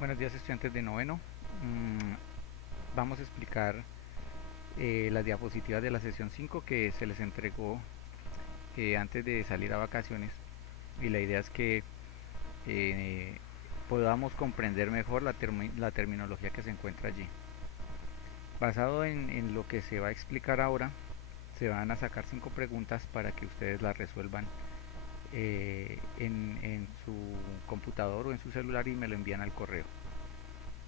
Buenos días, estudiantes de noveno. Vamos a explicar las diapositivas de la sesión 5 que se les entregó antes de salir a vacaciones, y la idea es que eh, podamos comprender mejor la terminología que se encuentra allí. Basado en lo que se va a explicar ahora, se van a sacar 5 preguntas para que ustedes las resuelvan en su computador o en su celular y me lo envían al correo.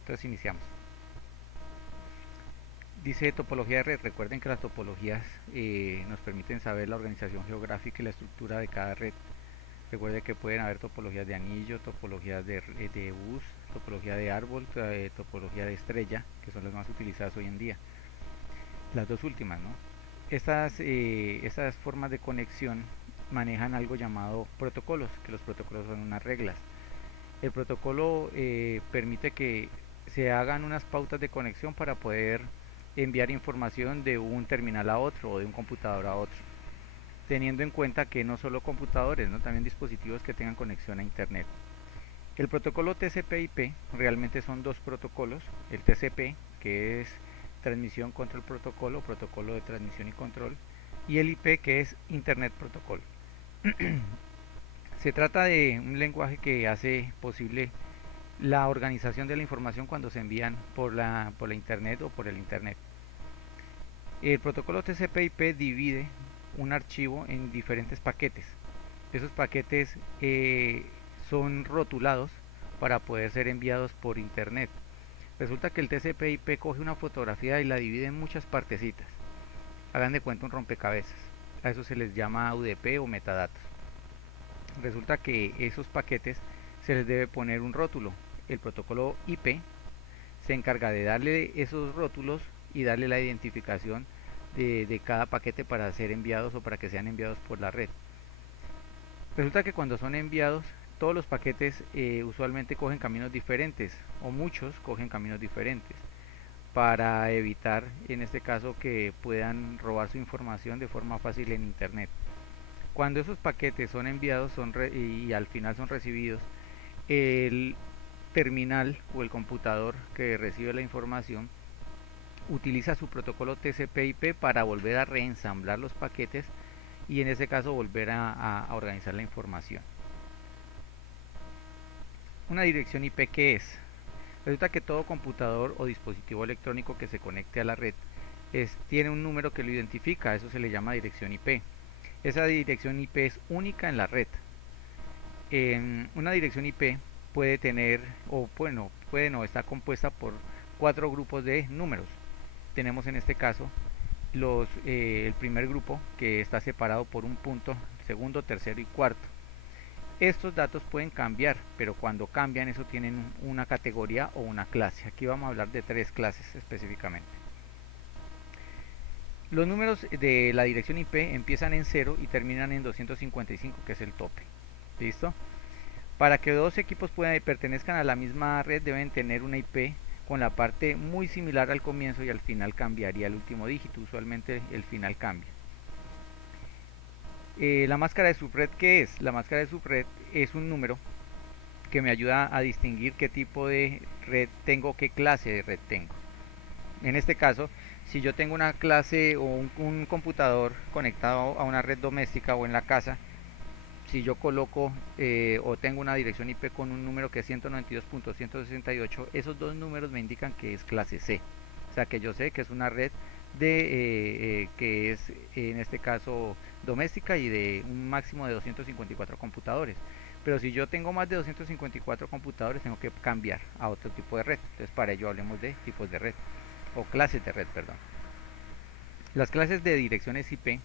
Entonces iniciamos. Dice topología de red. Recuerden que las topologías nos permiten saber la organización geográfica y la estructura de cada red. Recuerde que pueden haber topologías de anillo, topologías de bus, topología de árbol, topología de estrella, que son las más utilizadas hoy en día. Las dos últimas, ¿no? Estas formas de conexión manejan algo llamado protocolos, que los protocolos son unas reglas. El protocolo permite que se hagan unas pautas de conexión para poder enviar información de un terminal a otro o de un computador a otro, teniendo en cuenta que no solo computadores, ¿no? También dispositivos que tengan conexión a internet. El protocolo TCP/IP realmente son dos protocolos: el TCP, que es transmisión control protocolo, protocolo de transmisión y control, y el IP, que es Internet Protocol. Se trata de un lenguaje que hace posible la organización de la información cuando se envían por la internet o por el internet. El protocolo TCP/IP divide un archivo en diferentes paquetes. Esos paquetes son rotulados para poder ser enviados por internet. Resulta que el TCP/IP coge una fotografía y la divide en muchas partecitas. Hagan de cuenta un rompecabezas. A eso se les llama UDP o metadatos. Resulta que esos paquetes se les debe poner un rótulo. El protocolo IP se encarga de darle esos rótulos y darle la identificación de cada paquete para ser enviados o para que sean enviados por la red. Resulta que cuando son enviados, todos los paquetes usualmente cogen caminos diferentes, o muchos cogen caminos diferentes, para evitar en este caso que puedan robar su información de forma fácil en internet. Cuando esos paquetes son enviados y al final son recibidos, el terminal o el computador que recibe la información utiliza su protocolo TCP/IP para volver a reensamblar los paquetes y en ese caso volver a organizar la información. Una dirección IP, ¿qué es? Resulta que todo computador o dispositivo electrónico que se conecte a la red tiene un número que lo identifica, eso se le llama dirección IP. Esa dirección IP es única en la red. Una dirección IP puede tener, o bueno, puede no, está compuesta por 4 grupos de números. Tenemos en este caso el primer grupo, que está separado por un punto, segundo, tercero y cuarto. Estos datos pueden cambiar, pero cuando cambian eso tienen una categoría o una clase. Aquí vamos a hablar de 3 clases específicamente. Los números de la dirección IP empiezan en 0 y terminan en 255, que es el tope. ¿Listo? Para que dos equipos pertenezcan a la misma red deben tener una IP con la parte muy similar al comienzo y al final cambiaría el último dígito. Usualmente el final cambia. La máscara de subred, ¿qué es? La máscara de subred es un número que me ayuda a distinguir qué tipo de red tengo, qué clase de red tengo. En este caso, si yo tengo una clase o un computador conectado a una red doméstica o en la casa, si yo coloco o tengo una dirección IP con un número que es 192.168, esos dos números me indican que es clase C. O sea que yo sé que es una red que es en este caso doméstica y de un máximo de 254 computadores. Pero si yo tengo más de 254 computadores, tengo que cambiar a otro tipo de red. Entonces para ello hablemos de tipos de red o clases de red, perdón. Las clases de direcciones IP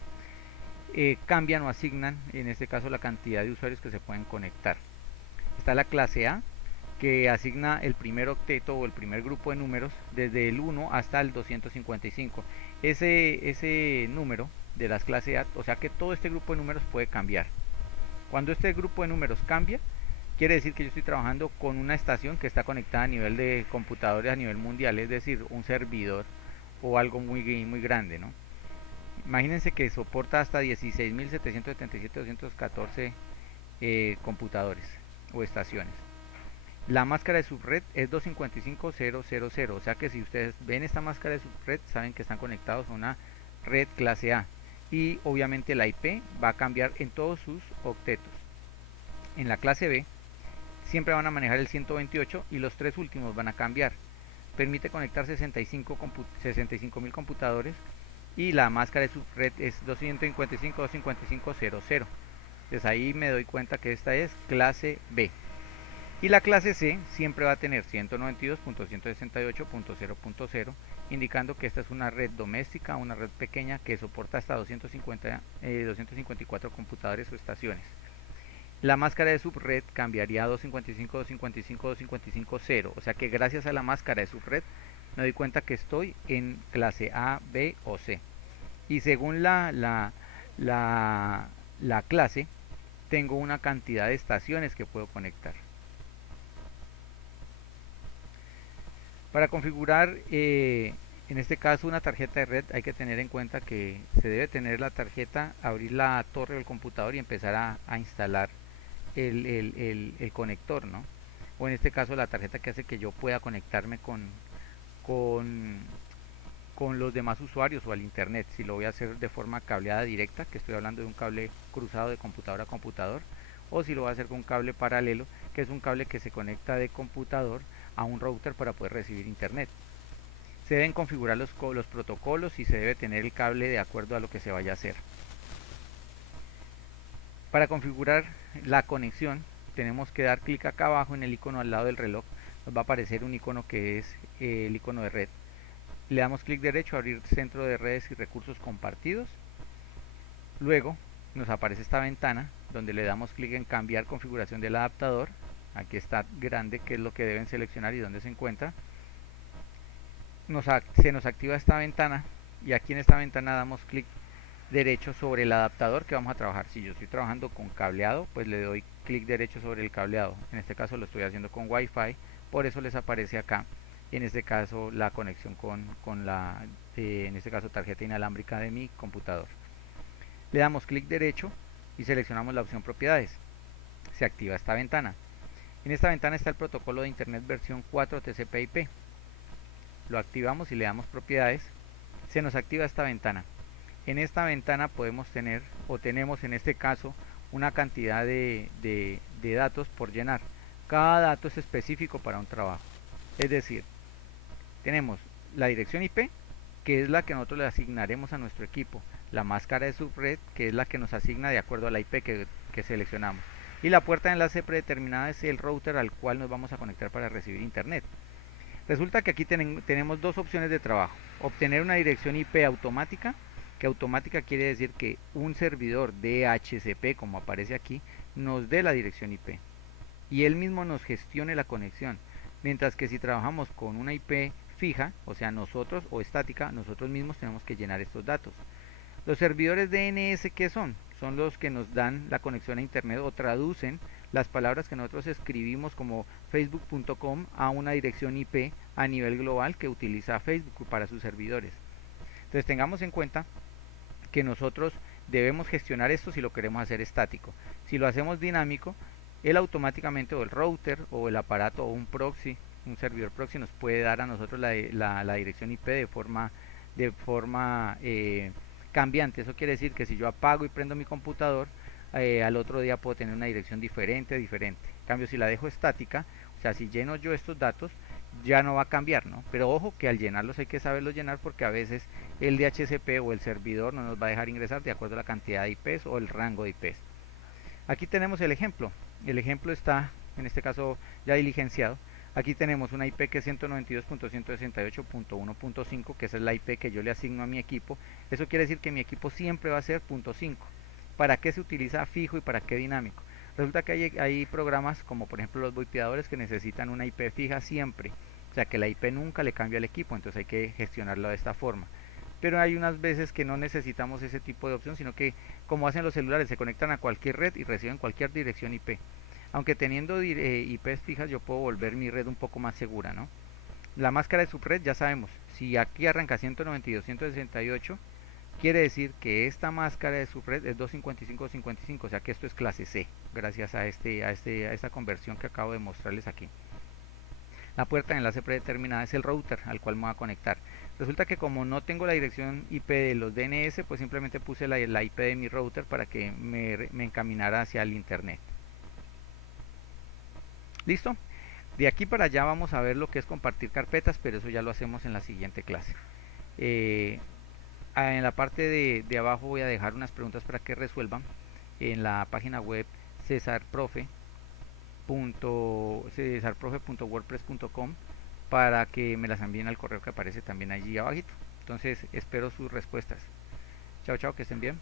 cambian o asignan, en este caso, la cantidad de usuarios que se pueden conectar. Está la clase A, que asigna el primer octeto o el primer grupo de números desde el 1 hasta el 255. Ese número de las clases A, o sea que todo este grupo de números puede cambiar. Cuando este grupo de números cambia, quiere decir que yo estoy trabajando con una estación que está conectada a nivel de computadores a nivel mundial, es decir, un servidor o algo muy grande, ¿no? Imagínense que soporta hasta 16.777.214 computadores o estaciones. La máscara de subred es 255.0.0.0, o sea que si ustedes ven esta máscara de subred, saben que están conectados a una red clase A. Y obviamente la IP va a cambiar en todos sus octetos. En la clase B siempre van a manejar el 128 y los tres últimos van a cambiar. Permite conectar 65.000 computadores y la máscara de subred es 255.255.0.0. Entonces ahí me doy cuenta que esta es clase B. Y la clase C siempre va a tener 192.168.0.0, indicando que esta es una red doméstica, una red pequeña que soporta hasta 254 computadores o estaciones. La máscara de subred cambiaría a 255.255.255.0, o sea que gracias a la máscara de subred me doy cuenta que estoy en clase A, B o C. Y según la clase, tengo una cantidad de estaciones que puedo conectar. Para configurar, en este caso, una tarjeta de red, hay que tener en cuenta que se debe tener la tarjeta, abrir la torre del computador y empezar a instalar el conector, ¿no? O en este caso la tarjeta que hace que yo pueda conectarme con, con los demás usuarios o al internet. Si lo voy a hacer de forma cableada directa, que estoy hablando de un cable cruzado de computador a computador, o si lo voy a hacer con un cable paralelo, que es un cable que se conecta de computador a un router para poder recibir internet. Se deben configurar los protocolos y se debe tener el cable de acuerdo a lo que se vaya a hacer. Para configurar la conexión tenemos que dar clic acá abajo en el icono al lado del reloj. Nos va a aparecer un icono que es el icono de red. Le damos clic derecho a abrir centro de redes y recursos compartidos. Luego nos aparece esta ventana donde le damos clic en cambiar configuración del adaptador. Aquí está grande, que es lo que deben seleccionar y dónde se encuentra. Se nos activa esta ventana y aquí en esta ventana damos clic derecho sobre el adaptador que vamos a trabajar. Si yo estoy trabajando con cableado, pues le doy clic derecho sobre el cableado. En este caso lo estoy haciendo con Wi-Fi, por eso les aparece acá. En este caso la conexión con la, en este caso tarjeta inalámbrica de mi computador. Le damos clic derecho y seleccionamos la opción propiedades. Se activa esta ventana. En esta ventana está el protocolo de internet versión 4 TCP/IP. Lo activamos y le damos propiedades. Se nos activa esta ventana. En esta ventana podemos tener, o tenemos en este caso, una cantidad de datos por llenar. Cada dato es específico para un trabajo. Es decir, tenemos la dirección IP, que es la que nosotros le asignaremos a nuestro equipo. La máscara de subred, que es la que nos asigna de acuerdo a la IP que seleccionamos. Y la puerta de enlace predeterminada es el router al cual nos vamos a conectar para recibir internet. Resulta que aquí tenemos dos opciones de trabajo. Obtener una dirección IP automática, que automática quiere decir que un servidor DHCP, como aparece aquí, nos dé la dirección IP y él mismo nos gestione la conexión. Mientras que si trabajamos con una IP fija, o sea nosotros, o estática, nosotros mismos tenemos que llenar estos datos. Los servidores DNS, ¿qué son? Son los que nos dan la conexión a internet o traducen las palabras que nosotros escribimos como facebook.com a una dirección IP a nivel global que utiliza Facebook para sus servidores. Entonces tengamos en cuenta que nosotros debemos gestionar esto si lo queremos hacer estático. Si lo hacemos dinámico, él automáticamente, o el router o el aparato o un proxy, un servidor proxy, nos puede dar a nosotros la dirección IP de forma cambiante. Eso quiere decir que si yo apago y prendo mi computador, al otro día puedo tener una dirección diferente. En cambio, si la dejo estática, o sea, si lleno yo estos datos, ya no va a cambiar, ¿no? Pero ojo que al llenarlos hay que saberlos llenar porque a veces el DHCP o el servidor no nos va a dejar ingresar de acuerdo a la cantidad de IPs o el rango de IPs. Aquí tenemos el ejemplo. El ejemplo está, en este caso, ya diligenciado. Aquí tenemos una IP que es 192.168.1.5, que esa es la IP que yo le asigno a mi equipo. Eso quiere decir que mi equipo siempre va a ser .5. ¿Para qué se utiliza fijo y para qué dinámico? Resulta que hay programas como por ejemplo los VoIPeadores que necesitan una IP fija siempre. O sea que la IP nunca le cambia al equipo, entonces hay que gestionarlo de esta forma. Pero hay unas veces que no necesitamos ese tipo de opción, sino que como hacen los celulares, se conectan a cualquier red y reciben cualquier dirección IP. Aunque teniendo IPs fijas yo puedo volver mi red un poco más segura, ¿no? La máscara de subred ya sabemos, si aquí arranca 192.168, quiere decir que esta máscara de subred es 255.55, o sea que esto es clase C, gracias a esta conversión que acabo de mostrarles aquí. La puerta de enlace predeterminada es el router al cual me voy a conectar. Resulta que como no tengo la dirección IP de los DNS, pues simplemente puse la IP de mi router para que me encaminara hacia el internet. ¿Listo? De aquí para allá vamos a ver lo que es compartir carpetas, pero eso ya lo hacemos en la siguiente clase. Eh, en la parte de abajo voy a dejar unas preguntas para que resuelvan en la página web cesarprofe.wordpress.com para que me las envíen al correo que aparece también allí abajito. Entonces espero sus respuestas. Chao, chao, que estén bien.